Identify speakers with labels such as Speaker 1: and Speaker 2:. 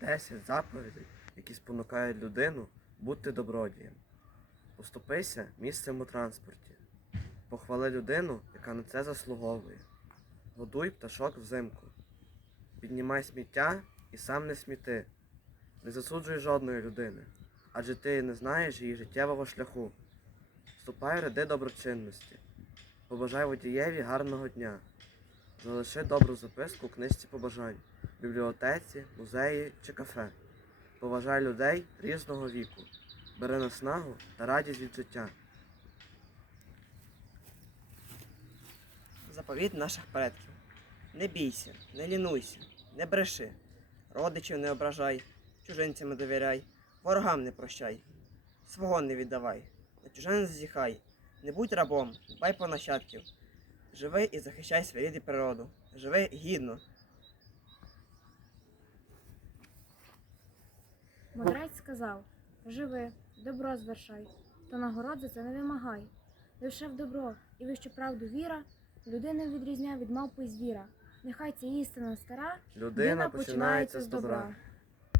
Speaker 1: 10 заповідей, які спонукають людину бути добродієм. Поступися місцем у транспорті. Похвали людину, яка на це заслуговує. Годуй пташок взимку. Піднімай сміття і сам не сміти. Не засуджуй жодної людини, адже ти не знаєш її життєвого шляху. Вступай в ряди доброчинності. Побажай водієві гарного дня. Залиши добру записку у книжці побажань, бібліотеці, музеї чи кафе. Поважай людей різного віку. Бери наснагу та радість від життя.
Speaker 2: Заповіт наших предків. Не бійся, не лінуйся, не бреши, родичів не ображай, чужинцям довіряй, ворогам не прощай, свого не віддавай, на чуже не зазіхай, не будь рабом, дбай по нащадків. Живи і захищай свій рід і природу. Живи гідно.
Speaker 3: Мудрець сказав: Живи, добро звершай, та нагород за це не вимагай. Лише в добро і вищу правду віра, людину відрізняє від мавпи й звіра. Нехай ця істина стара,
Speaker 1: Людина починається з добра.